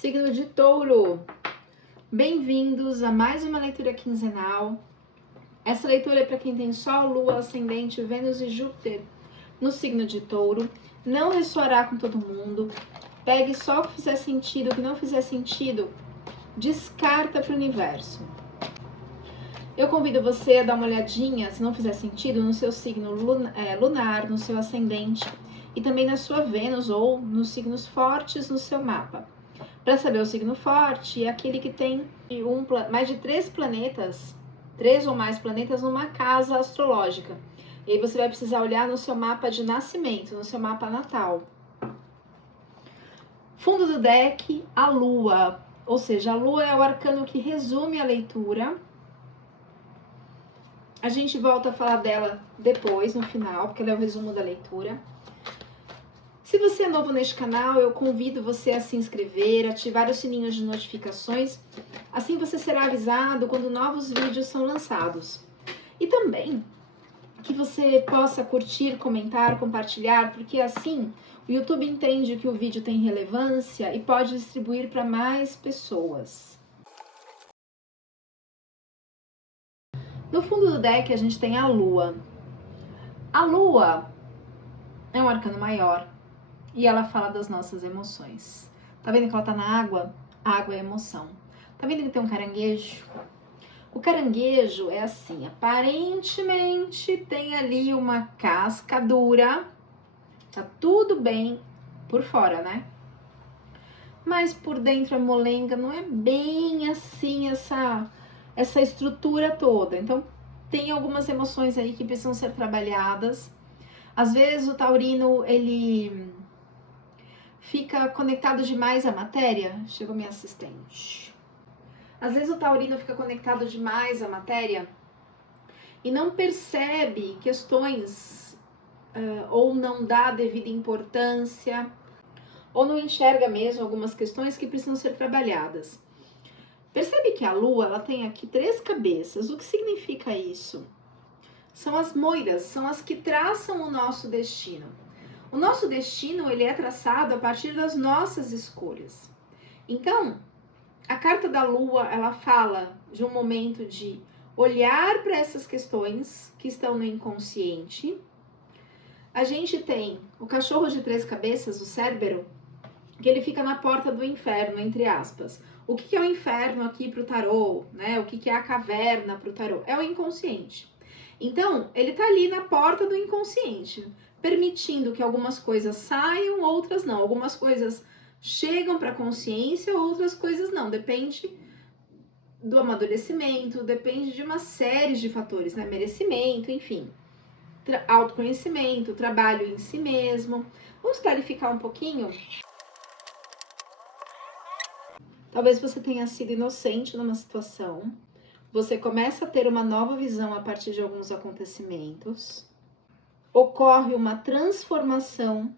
Signo de Touro, bem-vindos a mais uma leitura quinzenal. Essa leitura é para quem tem Sol, Lua, Ascendente, Vênus e Júpiter no signo de Touro. Não ressoará com todo mundo. Pegue só o que fizer sentido, o que não fizer sentido, descarta para o universo. Eu convido você a dar uma olhadinha, se não fizer sentido, no seu signo lunar, no seu ascendente e também na sua Vênus ou nos signos fortes no seu mapa. Para saber o signo forte, é aquele que tem mais de 3 planetas, 3 ou mais planetas numa casa astrológica. E aí você vai precisar olhar no seu mapa de nascimento, no seu mapa natal. Fundo do deck, a Lua. Ou seja, a Lua é o arcano que resume a leitura. A gente volta a falar dela depois, no final, porque ela é o resumo da leitura. Se você é novo neste canal, eu convido você a se inscrever, ativar os sininhos de notificações, assim você será avisado quando novos vídeos são lançados. E também que você possa curtir, comentar, compartilhar, porque assim o YouTube entende que o vídeo tem relevância e pode distribuir para mais pessoas. No fundo do deck a gente tem a Lua. A Lua é um arcano maior. E ela fala das nossas emoções. Tá vendo que ela tá na água? A água é emoção. Tá vendo que tem um caranguejo? O caranguejo é assim, aparentemente tem ali uma casca dura. Tá tudo bem por fora, né? Mas por dentro a molenga não é bem assim essa estrutura toda. Então tem algumas emoções aí que precisam ser trabalhadas. Às vezes o taurino, ele fica conectado demais à matéria. Chegou minha assistente. Às vezes o taurino fica conectado demais à matéria e não percebe questões ou não dá devida importância ou não enxerga mesmo algumas questões que precisam ser trabalhadas. Percebe que a Lua, ela tem aqui 3 cabeças. O que significa isso? São as moiras, são as que traçam o nosso destino. O nosso destino, ele é traçado a partir das nossas escolhas. Então, a carta da Lua, ela fala de um momento de olhar para essas questões que estão no inconsciente. A gente tem o cachorro de 3 cabeças, o Cérbero, que ele fica na porta do inferno, entre aspas. O que é o inferno aqui para o tarô, né? O que é a caverna para o tarô? É o inconsciente. Então, ele tá ali na porta do inconsciente, permitindo que algumas coisas saiam, outras não. Algumas coisas chegam para a consciência, outras coisas não. Depende do amadurecimento, depende de uma série de fatores, né? Merecimento, enfim. Autoconhecimento, trabalho em si mesmo. Vamos clarificar um pouquinho? Talvez você tenha sido inocente numa situação. Você começa a ter uma nova visão a partir de alguns acontecimentos. Ocorre uma transformação,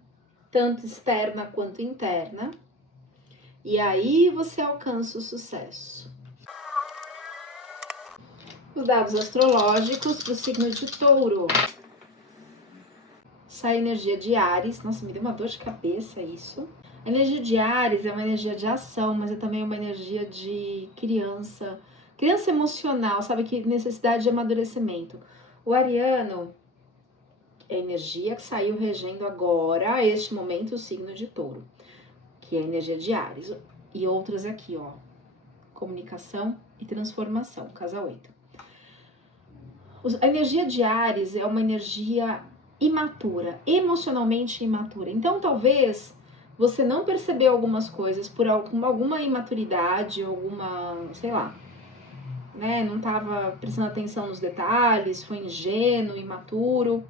tanto externa quanto interna, e aí você alcança o sucesso. Os dados astrológicos para o signo de Touro. Sai a energia de Áries. Nossa, me deu uma dor de cabeça isso. A energia de Áries é uma energia de ação, mas é também uma energia de criança emocional, sabe, que necessidade de amadurecimento. O ariano é a energia que saiu regendo agora, a este momento, o signo de Touro, que é a energia de Áries. E outras aqui, ó, comunicação e transformação, casa 8. A energia de Áries é uma energia imatura, emocionalmente imatura. Então, talvez você não percebeu algumas coisas por alguma imaturidade, sei lá, né? Não estava prestando atenção nos detalhes, foi ingênuo, imaturo.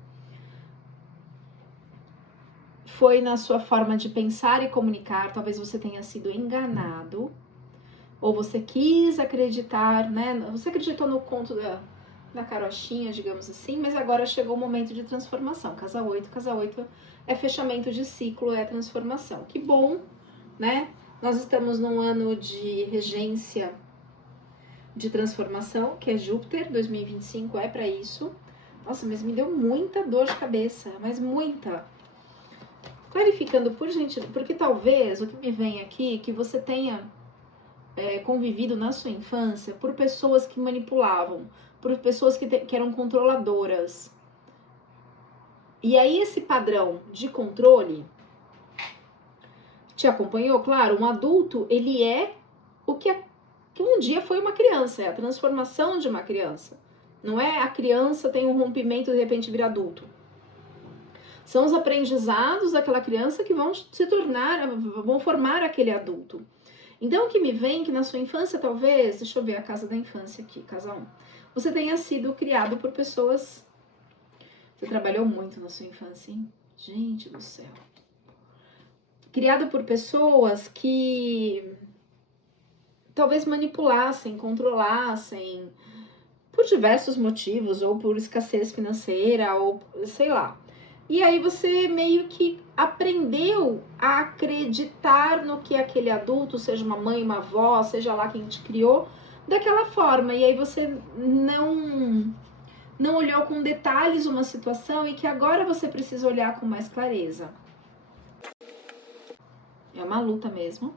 Foi na sua forma de pensar e comunicar, talvez você tenha sido enganado, ou você quis acreditar, né? Você acreditou no conto da carochinha, digamos assim, mas agora chegou o momento de transformação. Casa 8 é fechamento de ciclo, é transformação. Que bom, né? Nós estamos num ano de regência de transformação, que é Júpiter, 2025 é para isso. Nossa, mas me deu muita dor de cabeça, mas muita. Clarificando, por gentileza, porque talvez o que me vem aqui, que você tenha convivido na sua infância por pessoas que manipulavam, por pessoas que eram controladoras. E aí esse padrão de controle te acompanhou. Claro, um adulto, ele é o que um dia foi uma criança, é a transformação de uma criança. Não é a criança tem um rompimento e de repente vira adulto. São os aprendizados daquela criança que vão se tornar, vão formar aquele adulto. Então, o que me vem que na sua infância, talvez, deixa eu ver a casa da infância aqui, casa 1, você tenha sido criado por pessoas. Você trabalhou muito na sua infância, hein? Gente do céu. Criado por pessoas que talvez manipulassem, controlassem, por diversos motivos, ou por escassez financeira, ou sei lá. E aí você meio que aprendeu a acreditar no que aquele adulto, seja uma mãe, uma avó, seja lá quem te criou, daquela forma. E aí você não olhou com detalhes uma situação e que agora você precisa olhar com mais clareza. É uma luta mesmo.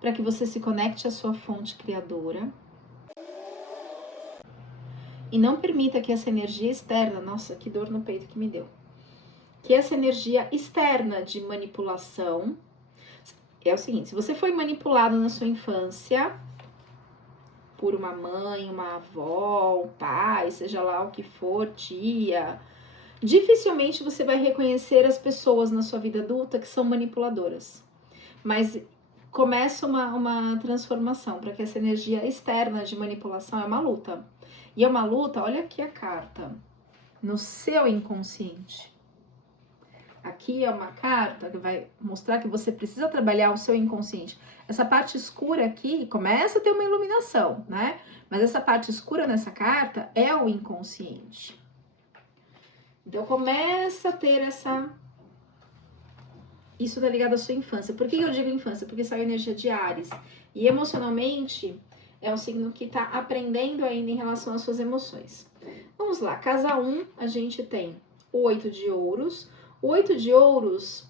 Para que você se conecte à sua fonte criadora. E não permita que essa energia externa, nossa, que dor no peito que me deu. Que essa energia externa de manipulação, é o seguinte, se você foi manipulado na sua infância, por uma mãe, uma avó, um pai, seja lá o que for, tia, dificilmente você vai reconhecer as pessoas na sua vida adulta que são manipuladoras. Mas começa uma transformação para que essa energia externa de manipulação é uma luta. E é uma luta, olha aqui a carta, no seu inconsciente. Aqui é uma carta que vai mostrar que você precisa trabalhar o seu inconsciente. Essa parte escura aqui começa a ter uma iluminação, né? Mas essa parte escura nessa carta é o inconsciente. Então começa a ter essa... Isso tá ligado à sua infância. Por que eu digo infância? Porque saiu energia de Áries. E emocionalmente é um signo que tá aprendendo ainda em relação às suas emoções. Vamos lá, casa 1, a gente tem o 8 de ouros. O 8 de ouros,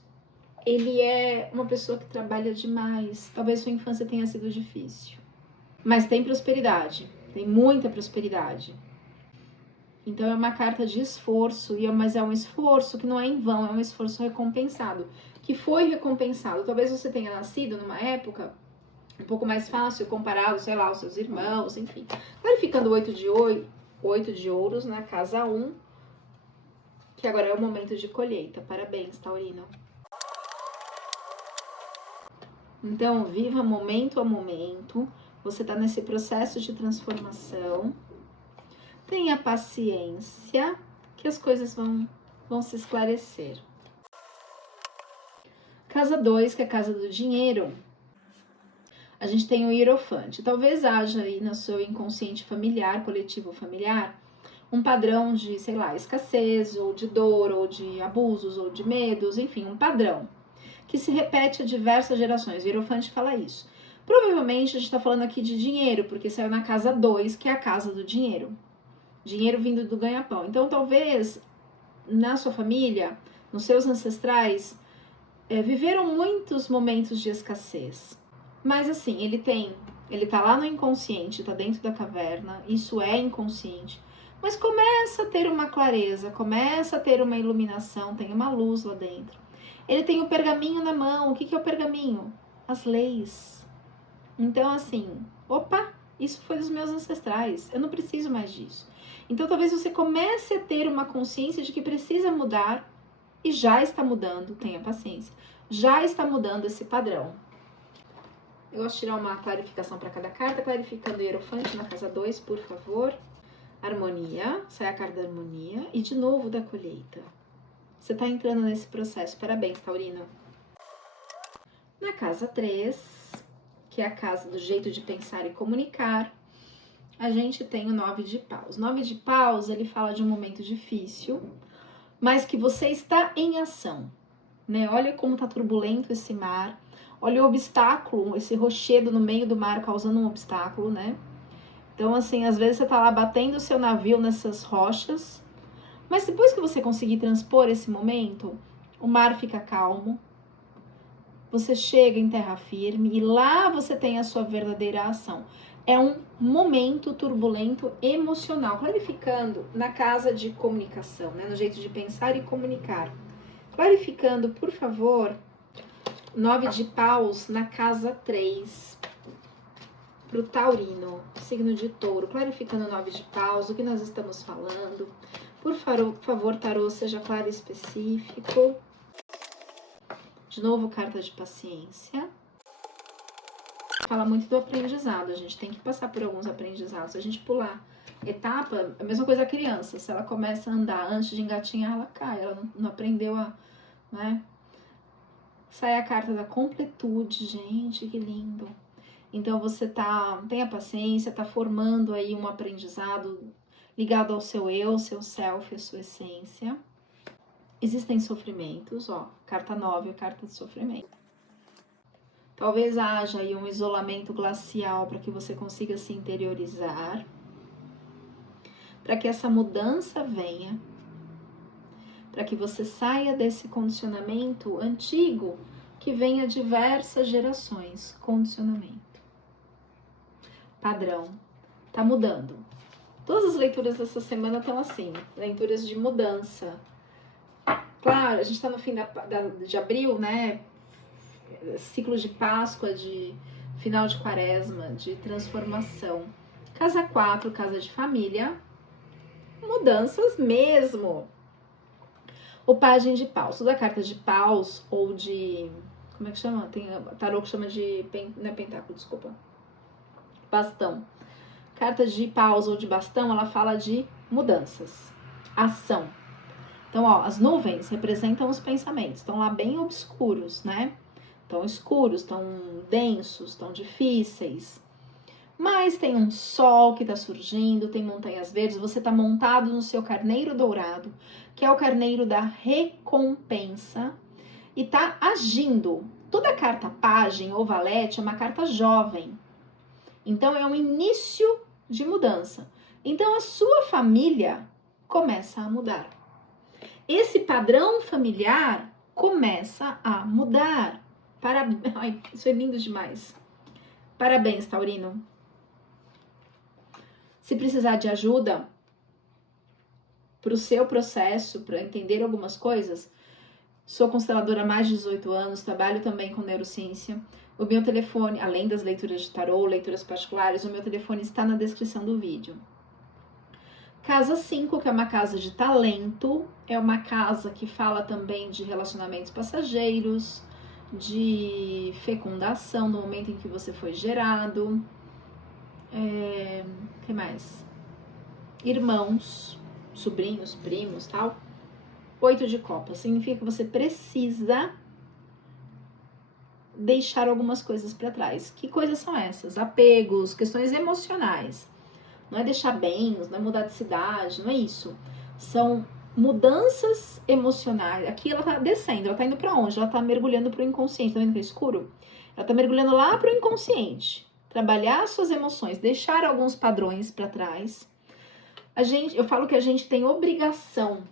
ele é uma pessoa que trabalha demais. Talvez sua infância tenha sido difícil. Mas tem prosperidade, tem muita prosperidade. Então é uma carta de esforço, mas é um esforço que não é em vão, é um esforço recompensado. Que foi recompensado. Talvez você tenha nascido numa época um pouco mais fácil comparado, sei lá, aos seus irmãos, enfim. Clarificando o 8 de ouros na casa 1, que agora é o momento de colheita. Parabéns, Taurino. Então, viva momento a momento. Você está nesse processo de transformação. Tenha paciência, que as coisas vão se esclarecer. Casa 2, que é a casa do dinheiro. A gente tem o Hierofante. Talvez haja aí no seu inconsciente familiar, coletivo familiar, um padrão de, sei lá, escassez, ou de dor, ou de abusos, ou de medos, enfim, um padrão que se repete a diversas gerações. O Hierofante fala isso. Provavelmente a gente está falando aqui de dinheiro, porque saiu na casa 2, que é a casa do dinheiro. Dinheiro vindo do ganha-pão. Então, talvez, na sua família, nos seus ancestrais, viveram muitos momentos de escassez. Mas assim, ele tá lá no inconsciente, tá dentro da caverna, isso é inconsciente. Mas começa a ter uma clareza, começa a ter uma iluminação, tem uma luz lá dentro. Ele tem o pergaminho na mão. O que é o pergaminho? As leis. Então, assim, opa, isso foi dos meus ancestrais, eu não preciso mais disso. Então, talvez você comece a ter uma consciência de que precisa mudar, e já está mudando, tenha paciência, já está mudando esse padrão. Eu gosto de tirar uma clarificação para cada carta, clarificando o Hierofante na casa 2, por favor. Harmonia, sai a carta da harmonia, e de novo da colheita. Você está entrando nesse processo, parabéns, Taurino. Na casa 3, que é a casa do jeito de pensar e comunicar, a gente tem o 9 de paus. 9 de paus, ele fala de um momento difícil, mas que você está em ação, né? Olha como tá turbulento esse mar, olha o obstáculo, esse rochedo no meio do mar causando um obstáculo, né? Então, assim, às vezes você tá lá batendo o seu navio nessas rochas, mas depois que você conseguir transpor esse momento, o mar fica calmo, você chega em terra firme e lá você tem a sua verdadeira ação. É um momento turbulento emocional, clarificando na casa de comunicação, né? No jeito de pensar e comunicar. Clarificando, por favor, 9 de paus na casa 3, para o taurino, signo de touro. Clarificando 9 de paus, o que nós estamos falando. Por favor, tarô, seja claro e específico. De novo, carta de paciência. Fala muito do aprendizado, a gente tem que passar por alguns aprendizados. Se a gente pular etapa, a mesma coisa a criança. Se ela começa a andar antes de engatinhar, ela cai, ela não aprendeu a, né? Sai a carta da completude, gente, que lindo. Então você tenha paciência, tá formando aí um aprendizado ligado ao seu eu, seu self, a sua essência. Existem sofrimentos, ó, carta 9, carta de sofrimento. Talvez haja aí um isolamento glacial para que você consiga se interiorizar, para que essa mudança venha, para que você saia desse condicionamento antigo que vem há diversas gerações. Condicionamento. Padrão. Tá mudando. Todas as leituras dessa semana estão assim, leituras de mudança. Claro, a gente está no fim de abril, né? Ciclo de Páscoa, de final de quaresma, de transformação. Casa 4, casa de família, mudanças mesmo. O pajem de paus, toda carta de paus ou de, como é que chama? Tem tarô que chama de, não é pentáculo, desculpa, bastão. Carta de paus ou de bastão, ela fala de mudanças, ação. Então, ó, as nuvens representam os pensamentos, estão lá bem obscuros, né? Estão escuros, estão densos, estão difíceis. Mas tem um sol que está surgindo, tem montanhas verdes, você está montado no seu carneiro dourado, que é o carneiro da recompensa, e está agindo. Toda carta pajem ou valete é uma carta jovem. Então é um início de mudança. Então a sua família começa a mudar. Esse padrão familiar começa a mudar. Ai, isso é lindo demais. Parabéns, taurino. Se precisar de ajuda para o seu processo, para entender algumas coisas, sou consteladora há mais de 18 anos, trabalho também com neurociência. O meu telefone, além das leituras de tarô, leituras particulares, o meu telefone está na descrição do vídeo. Casa 5, que é uma casa de talento, é uma casa que fala também de relacionamentos passageiros, de fecundação no momento em que você foi gerado. Que mais? Irmãos, sobrinhos, primos, tal. 8 de copas significa que você precisa deixar algumas coisas para trás. Que coisas são essas? Apegos, questões emocionais. Não é deixar bens, não é mudar de cidade, não é isso. São mudanças emocionais. Aqui ela tá descendo, ela tá indo para onde? Ela tá mergulhando pro inconsciente, tá vendo que é escuro? Ela tá mergulhando lá pro inconsciente. Trabalhar suas emoções, deixar alguns padrões para trás. Eu falo que a gente tem obrigação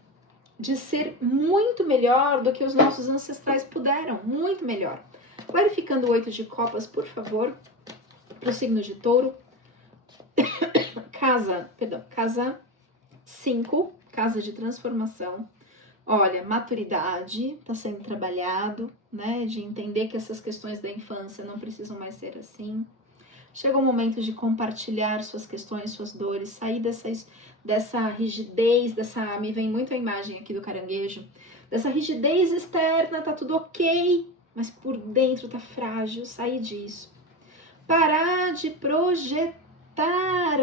de ser muito melhor do que os nossos ancestrais puderam, muito melhor. Clarificando o 8 de copas, por favor, para o signo de touro. Casa 5, casa de transformação. Olha, maturidade está sendo trabalhado, né? De entender que essas questões da infância não precisam mais ser assim. Chega o momento de compartilhar suas questões, suas dores, sair dessa rigidez, me vem muito a imagem aqui do caranguejo, dessa rigidez externa, tá tudo ok, mas por dentro tá frágil, sair disso. Parar de projetar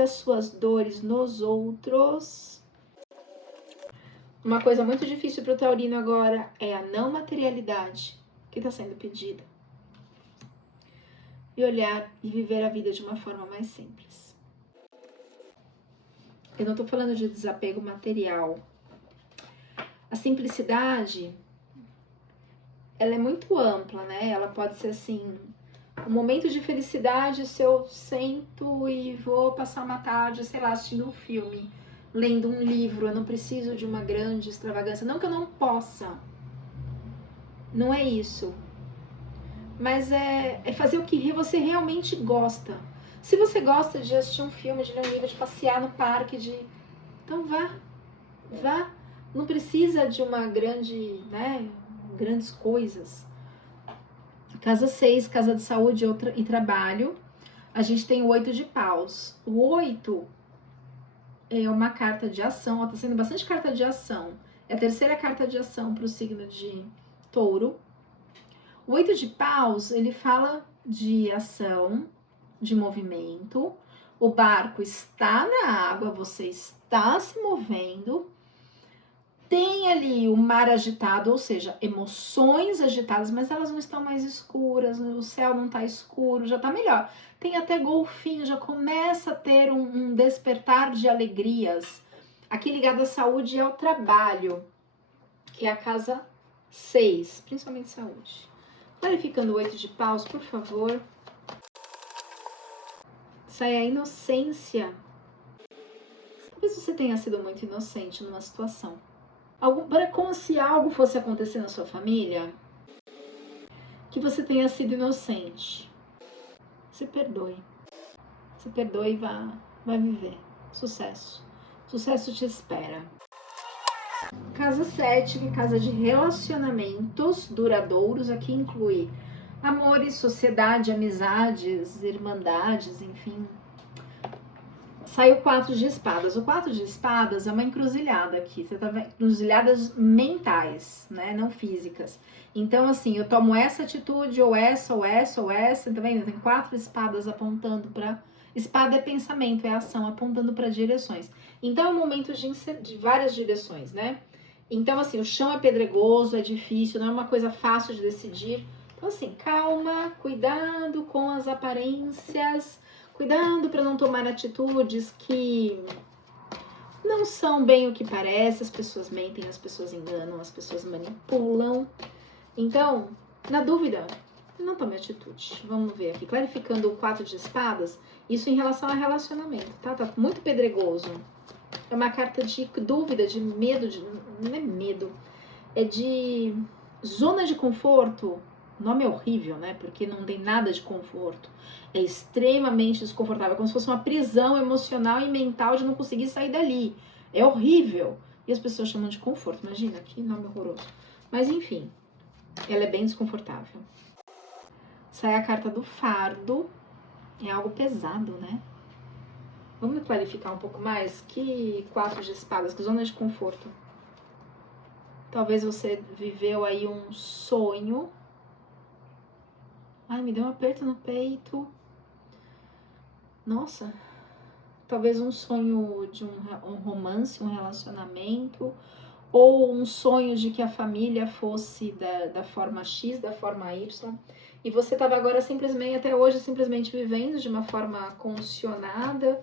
as suas dores nos outros. Uma coisa muito difícil para o taurino agora é a não materialidade que está sendo pedida. E olhar e viver a vida de uma forma mais simples. Eu não estou falando de desapego material. A simplicidade, ela é muito ampla, né? Ela pode ser assim, um momento de felicidade, se eu sento e vou passar uma tarde, sei lá, assistindo um filme, lendo um livro, eu não preciso de uma grande extravagância. Não que eu não possa, Não é isso. Mas é fazer o que você realmente gosta. Se você gosta de assistir um filme, de ler um livro, de passear no parque, então vá. Não precisa de uma grandes coisas. Casa 6, casa de saúde e trabalho. A gente tem o 8 de paus. O 8 é uma carta de ação, está sendo bastante carta de ação. É a terceira carta de ação para o signo de touro. O 8 de paus, ele fala de ação, de movimento. O barco está na água, você está se movendo. Tem ali o mar agitado, ou seja, emoções agitadas, mas elas não estão mais escuras, o céu não está escuro, já está melhor. Tem até golfinho, já começa a ter um despertar de alegrias. Aqui ligado à saúde e ao trabalho, que é a casa 6, principalmente saúde. Clarificando o 8 de paus, por favor. Sai a inocência. Talvez você tenha sido muito inocente numa situação. Como se algo fosse acontecer na sua família, que você tenha sido inocente. Se perdoe. Se perdoe e vai viver. Sucesso. Sucesso te espera. Casa 7, que é casa de relacionamentos duradouros. Aqui inclui amores, sociedade, amizades, irmandades, enfim. Sai o 4 de espadas. O 4 de espadas é uma encruzilhada aqui. Você tá vendo? Encruzilhadas mentais, né? Não físicas. Então, assim, eu tomo essa atitude, ou essa, ou essa, ou essa. Tá vendo? Tem 4 espadas apontando para. Espada é pensamento, é ação, apontando para direções. Então, é um momento de várias direções, né? Então, assim, o chão é pedregoso, é difícil, não é uma coisa fácil de decidir. Então, assim, calma, cuidado com as aparências. Cuidado para não tomar atitudes que não são bem o que parece. As pessoas mentem, as pessoas enganam, as pessoas manipulam. Então, na dúvida, não tome atitude. Vamos ver aqui. Clarificando o 4 de espadas, isso em relação a relacionamento, tá? Tá muito pedregoso. É uma carta de dúvida, de medo, não é medo, é de zona de conforto. O nome é horrível, né? Porque não tem nada de conforto. É extremamente desconfortável, como se fosse uma prisão emocional e mental de não conseguir sair dali. É horrível. E as pessoas chamam de conforto. Imagina, que nome horroroso. Mas enfim, ela é bem desconfortável. Sai a carta do fardo. É algo pesado, né? Vamos clarificar um pouco mais? Que 4 de espadas, que zona de conforto. Talvez você viveu aí um sonho. Ai, me deu um aperto no peito. Nossa, talvez um sonho de um romance, um relacionamento, ou um sonho de que a família fosse da forma X, da forma Y, e você estava agora simplesmente, até hoje, simplesmente vivendo de uma forma condicionada.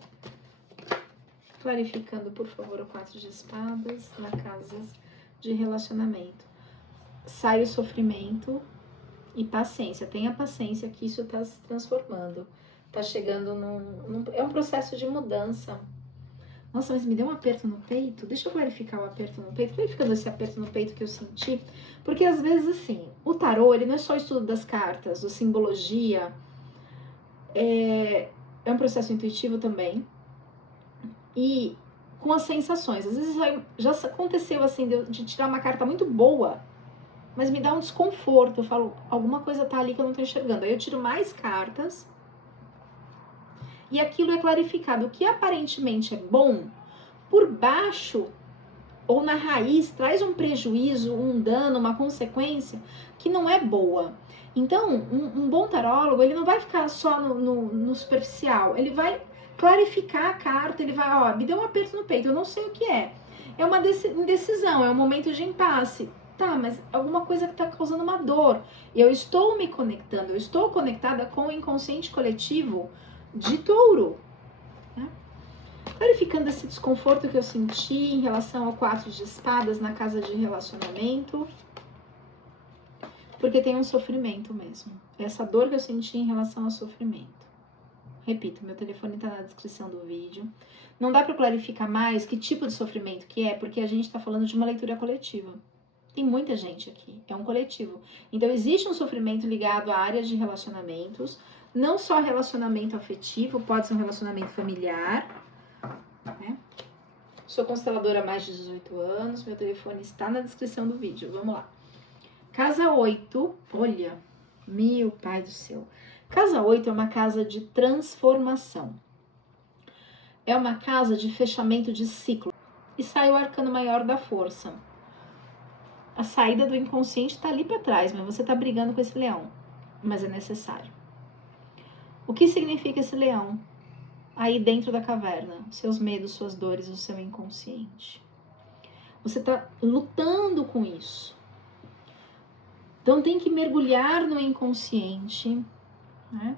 Clarificando, por favor, o 4 de espadas na casa de relacionamento. Sai o sofrimento e paciência. Tenha paciência que isso está se transformando. Tá chegando é um processo de mudança. Nossa, mas me deu um aperto no peito. Deixa eu clarificar o aperto no peito. Clarificando esse aperto no peito que eu senti. Porque às vezes, assim, o tarô, ele não é só o estudo das cartas, a simbologia. É um processo intuitivo também. E com as sensações. Às vezes já aconteceu, assim, de tirar uma carta muito boa, mas me dá um desconforto. Eu falo, alguma coisa tá ali que eu não tô enxergando. Aí eu tiro mais cartas e aquilo é clarificado. O que aparentemente é bom, por baixo ou na raiz, traz um prejuízo, um dano, uma consequência que não é boa. Então, um bom tarólogo, ele não vai ficar só no superficial, ele vai clarificar a carta, ele vai, ó, me deu um aperto no peito, eu não sei o que é. É uma indecisão, é um momento de impasse. Tá, mas alguma coisa que está causando uma dor. Eu estou me conectando, eu estou conectada com o inconsciente coletivo de touro. Né? Clarificando esse desconforto que eu senti em relação ao 4 de espadas na casa de relacionamento. Porque tem um sofrimento mesmo. Essa dor que eu senti em relação ao sofrimento. Repito, meu telefone está na descrição do vídeo. Não dá para clarificar mais que tipo de sofrimento que é, porque a gente está falando de uma leitura coletiva. Tem muita gente aqui, é um coletivo. Então, existe um sofrimento ligado à área de relacionamentos, não só relacionamento afetivo, pode ser um relacionamento familiar, né? Sou consteladora há mais de 18 anos, meu telefone está na descrição do vídeo, vamos lá. Casa 8, olha, meu pai do céu. Casa 8 é uma casa de transformação. É uma casa de fechamento de ciclo. E sai o arcano maior da força. A saída do inconsciente está ali para trás, mas você está brigando com esse leão. Mas é necessário. O que significa esse leão? Aí dentro da caverna, seus medos, suas dores, o seu inconsciente. Você está lutando com isso. Então tem que mergulhar no inconsciente, né?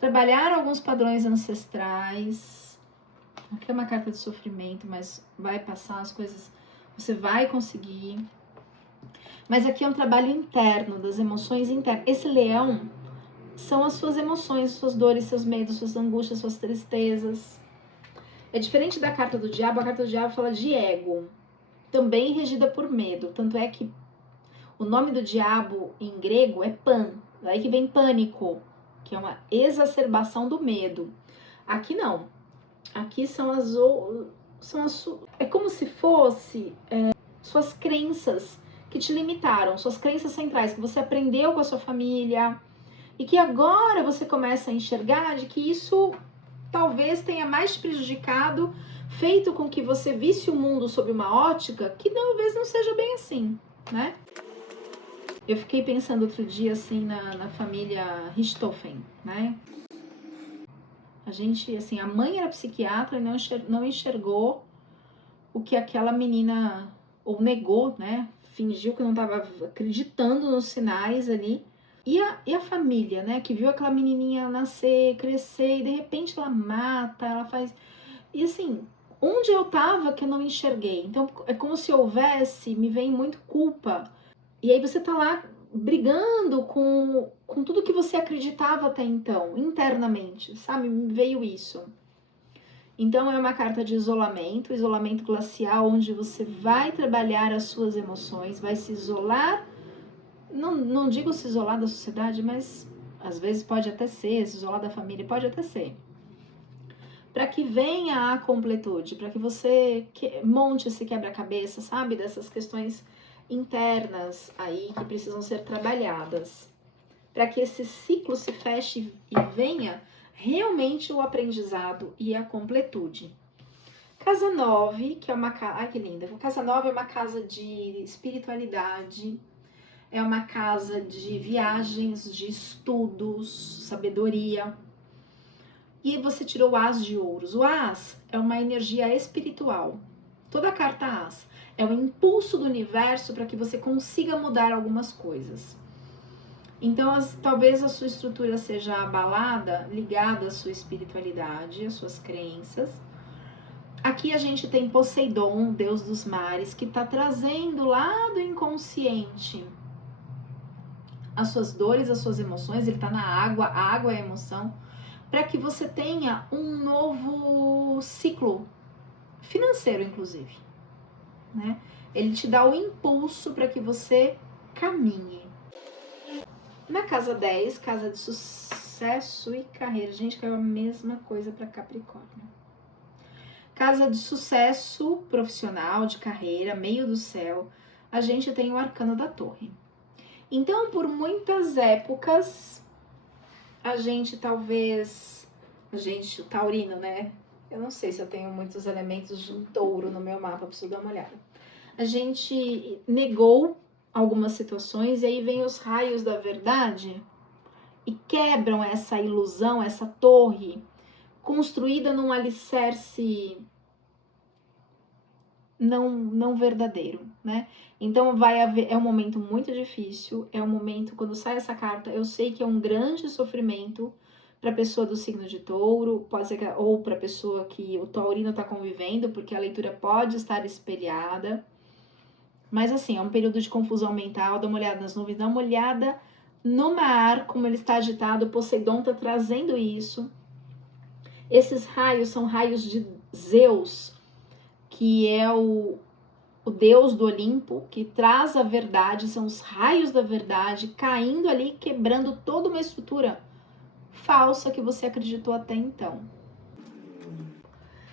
Trabalhar alguns padrões ancestrais. Aqui é uma carta de sofrimento, mas vai passar as coisas, você vai conseguir. Mas aqui é um trabalho interno, das emoções internas. Esse leão são as suas emoções, suas dores, seus medos, suas angústias, suas tristezas. É diferente da carta do diabo. A carta do diabo fala de ego, também regida por medo. Tanto é que o nome do diabo em grego é Pan, daí que vem pânico, que é uma exacerbação do medo. Aqui não. Aqui é como se fosse suas crenças que te limitaram, suas crenças centrais que você aprendeu com a sua família e que agora você começa a enxergar de que isso talvez tenha mais te prejudicado, feito com que você visse o mundo sob uma ótica que talvez não seja bem assim, né? Eu fiquei pensando outro dia assim na família Richthofen, né? A gente, assim, a mãe era psiquiatra e não enxergou o que aquela menina, ou negou, né? Fingiu que não estava acreditando nos sinais ali. E a família, né? Que viu aquela menininha nascer, crescer e de repente ela mata, ela faz. E assim, onde eu tava que eu não enxerguei? Então é como se houvesse, me vem muito culpa. E aí você tá lá brigando com tudo que você acreditava até então, internamente, sabe? Me veio isso. Então é uma carta de isolamento, isolamento glacial, onde você vai trabalhar as suas emoções, vai se isolar, não digo se isolar da sociedade, mas às vezes pode até ser, se isolar da família, pode até ser. Para que venha a completude, para que você monte esse quebra-cabeça, sabe? Dessas questões internas aí que precisam ser trabalhadas. Para que esse ciclo se feche e venha realmente o aprendizado e a completude. Casa 9, que é uma casa. Ai, que linda! Casa 9 é uma casa de espiritualidade, é uma casa de viagens, de estudos, sabedoria. E você tirou o As de Ouros. O As é uma energia espiritual. Toda a carta As é o impulso do universo para que você consiga mudar algumas coisas. Então, talvez a sua estrutura seja abalada, ligada à sua espiritualidade, às suas crenças. Aqui a gente tem Poseidon, deus dos mares, que está trazendo lá do inconsciente as suas dores, as suas emoções. Ele está na água, a água é a emoção, para que você tenha um novo ciclo financeiro, inclusive, né? Ele te dá o impulso para que você caminhe. Na casa 10, casa de sucesso e carreira. Gente, caiu a mesma coisa para Capricórnio. Casa de sucesso profissional, de carreira, meio do céu. A gente tem o arcano da torre. Então, por muitas épocas, a gente talvez... o taurino, né? Eu não sei se eu tenho muitos elementos de um touro no meu mapa, preciso dar uma olhada. A gente negou algumas situações e aí vem os raios da verdade e quebram essa ilusão, essa torre construída num alicerce não verdadeiro, né? Então vai haver, é um momento muito difícil, é um momento, quando sai essa carta, eu sei que é um grande sofrimento para a pessoa do signo de touro, pode ser que, ou para a pessoa que o taurino está convivendo, porque a leitura pode estar espelhada. Mas assim, é um período de confusão mental, dá uma olhada nas nuvens, dá uma olhada no mar, como ele está agitado, Poseidon está trazendo isso. Esses raios são raios de Zeus, que é o o Deus do Olimpo, que traz a verdade, são os raios da verdade caindo ali, quebrando toda uma estrutura falsa que você acreditou até então.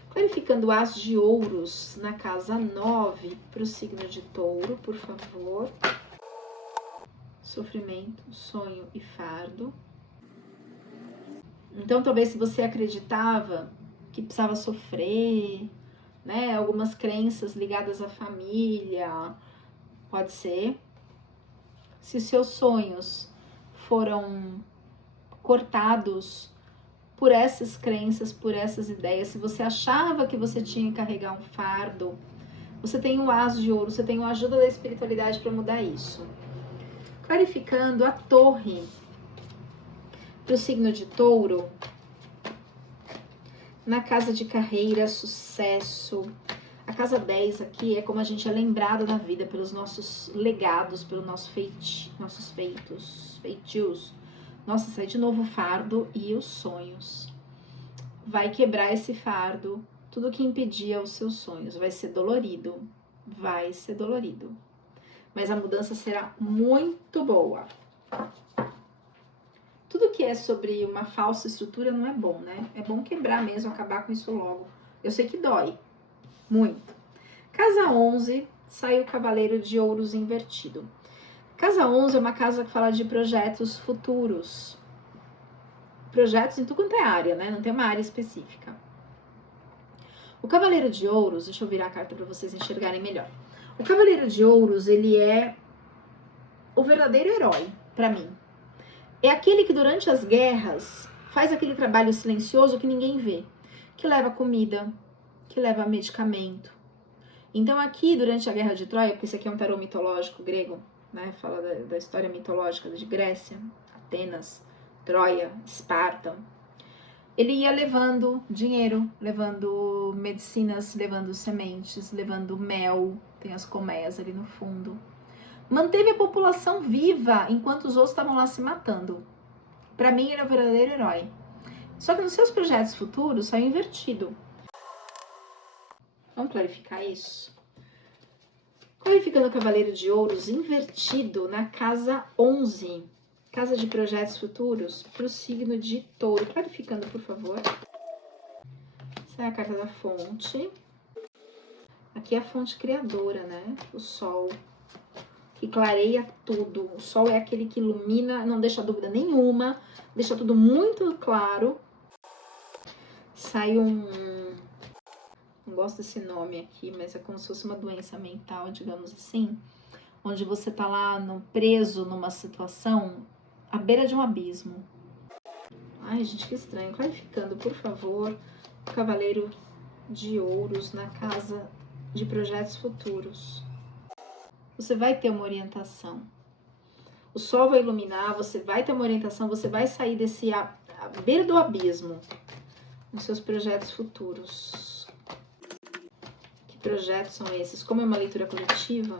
Clarificando o As de Ouros na casa 9 para o signo de Touro, por favor. Sofrimento, sonho e fardo. Então, talvez se você acreditava que precisava sofrer, né? Algumas crenças ligadas à família, pode ser. Se seus sonhos foram cortados por essas crenças, por essas ideias, se você achava que você tinha que carregar um fardo, você tem o As de Ouro, você tem a ajuda da espiritualidade para mudar isso. Clarificando a Torre para o signo de Touro, na casa de carreira, sucesso. A casa 10 aqui é como a gente é lembrado na vida pelos nossos legados, pelos nossos feitios. Nossa, sai de novo o fardo e os sonhos. Vai quebrar esse fardo, tudo que impedia os seus sonhos. Vai ser dolorido, mas a mudança será muito boa. Tudo que é sobre uma falsa estrutura não é bom, né? É bom quebrar mesmo, acabar com isso logo. Eu sei que dói, muito. Casa 11, sai o Cavaleiro de Ouros invertido. Casa 11 é uma casa que fala de projetos futuros. Projetos em tudo quanto é área, né? Não tem uma área específica. O Cavaleiro de Ouros, deixa eu virar a carta para vocês enxergarem melhor. O Cavaleiro de Ouros, ele é o verdadeiro herói, para mim. É aquele que durante as guerras faz aquele trabalho silencioso que ninguém vê. Que leva comida, que leva medicamento. Então aqui, durante a Guerra de Troia, porque esse aqui é um tarô mitológico grego, né? Fala da história mitológica de Grécia, Atenas, Troia, Esparta. Ele ia levando dinheiro, levando medicinas, levando sementes, levando mel, tem as colmeias ali no fundo. Manteve a população viva enquanto os outros estavam lá se matando. Para mim, ele é o verdadeiro herói. Só que nos seus projetos futuros saiu invertido. Vamos clarificar isso? Clarificando o Cavaleiro de Ouros invertido na casa 11. Casa de projetos futuros para o signo de Touro. Clarificando, por favor. Essa é a carta da fonte. Aqui é a fonte criadora, né? O Sol. Que clareia tudo. O Sol é aquele que ilumina, não deixa dúvida nenhuma, deixa tudo muito claro. Sai não gosto desse nome aqui, mas é como se fosse uma doença mental, digamos assim, onde você tá lá preso numa situação à beira de um abismo. Ai, gente, que estranho. Clarificando, por favor, o Cavaleiro de Ouros na casa de projetos futuros. Você vai ter uma orientação. O sol vai iluminar, você vai ter uma orientação, você vai sair desse à beira do abismo nos seus projetos futuros. Que projetos são esses? Como é uma leitura coletiva,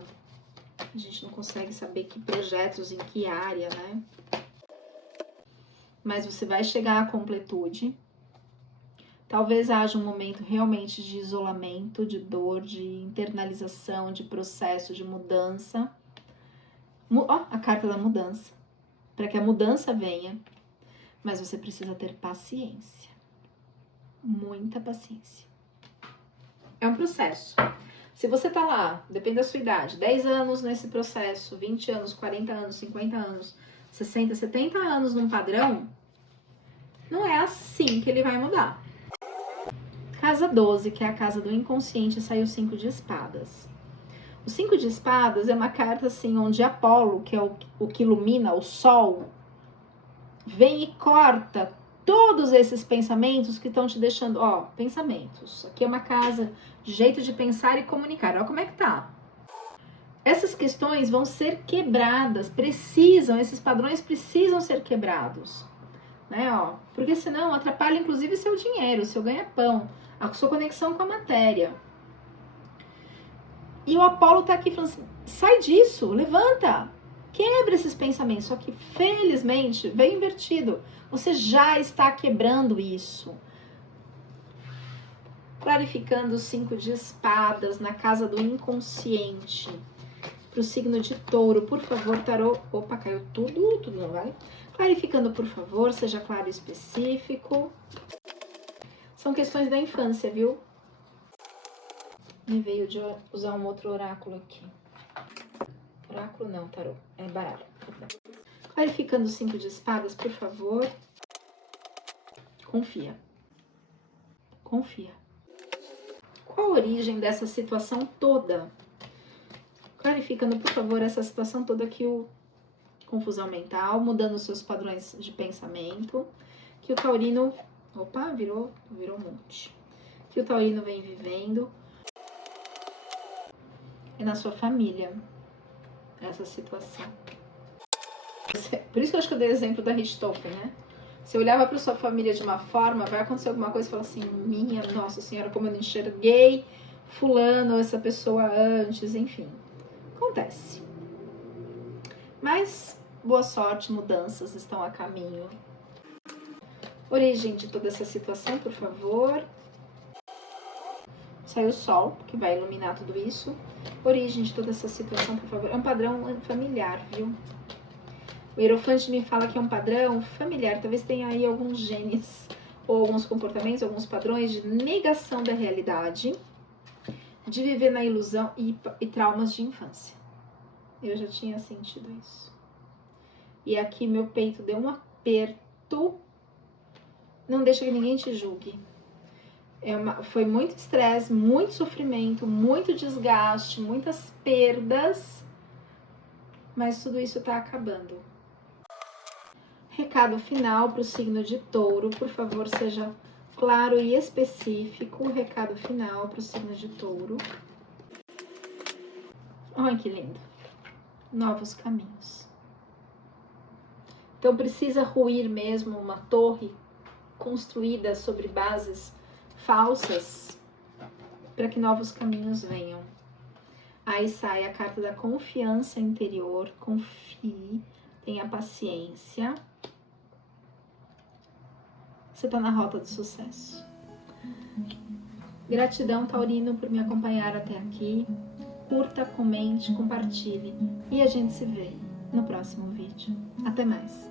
a gente não consegue saber que projetos, em que área, né? Mas você vai chegar à completude. Talvez haja um momento realmente de isolamento, de dor, de internalização, de processo, de mudança. Ó, a carta da mudança. Para que a mudança venha, mas você precisa ter paciência. Muita paciência. É um processo. Se você tá lá, depende da sua idade, 10 anos nesse processo, 20 anos, 40 anos, 50 anos, 60, 70 anos num padrão, não é assim que ele vai mudar. Casa 12, que é a casa do inconsciente, saiu o 5 de espadas. O 5 de espadas é uma carta assim, onde Apolo, que é o que ilumina o sol, vem e corta todos esses pensamentos que estão te deixando, ó, pensamentos. Aqui é uma casa de jeito de pensar e comunicar. Ó como é que tá. Essas questões vão ser quebradas, esses padrões precisam ser quebrados. Né, ó, porque senão atrapalha inclusive seu dinheiro, seu ganha-pão, a sua conexão com a matéria. E o Apolo tá aqui falando assim, sai disso, levanta, quebra esses pensamentos. Só que felizmente veio invertido, você já está quebrando isso. Clarificando o 5 de espadas na casa do inconsciente. Para o signo de touro, por favor, tarô. Opa, caiu tudo não vale? Clarificando, por favor, seja claro e específico. São questões da infância, viu? Me veio de usar um outro oráculo aqui. Oráculo não, tarô. É baralho. Clarificando o 5 de espadas, por favor. Confia. Confia. Qual a origem dessa situação toda? Clarificando, por favor, essa situação toda aqui, confusão mental, mudando os seus padrões de pensamento, que o taurino, opa, virou um monte, que o taurino vem vivendo, é na sua família, essa situação. Por isso que eu acho que eu dei exemplo da Richthofen, né? Você olhava para sua família de uma forma, vai acontecer alguma coisa e fala assim, minha Nossa Senhora, como eu não enxerguei fulano, essa pessoa antes, enfim. Acontece. Mas boa sorte, mudanças estão a caminho. Origem de toda essa situação, por favor. Saiu o sol, que vai iluminar tudo isso. Origem de toda essa situação, por favor. É um padrão familiar, viu? O Hierofante me fala que é um padrão familiar. Talvez tenha aí alguns genes ou alguns comportamentos, alguns padrões de negação da realidade, de viver na ilusão e traumas de infância. Eu já tinha sentido isso. E aqui meu peito deu um aperto. Não deixa que ninguém te julgue. Foi muito estresse, muito sofrimento, muito desgaste, muitas perdas. Mas tudo isso tá acabando. Recado final para o signo de touro. Por favor, seja claro e específico. Recado final para o signo de touro. Olha que lindo. Novos caminhos. Então precisa ruir mesmo uma torre construída sobre bases falsas para que novos caminhos venham. Aí sai a carta da confiança interior. Confie, tenha paciência. Você está na rota do sucesso. Gratidão, taurino, por me acompanhar até aqui. Curta, comente, compartilhe. E a gente se vê no próximo vídeo. Até mais!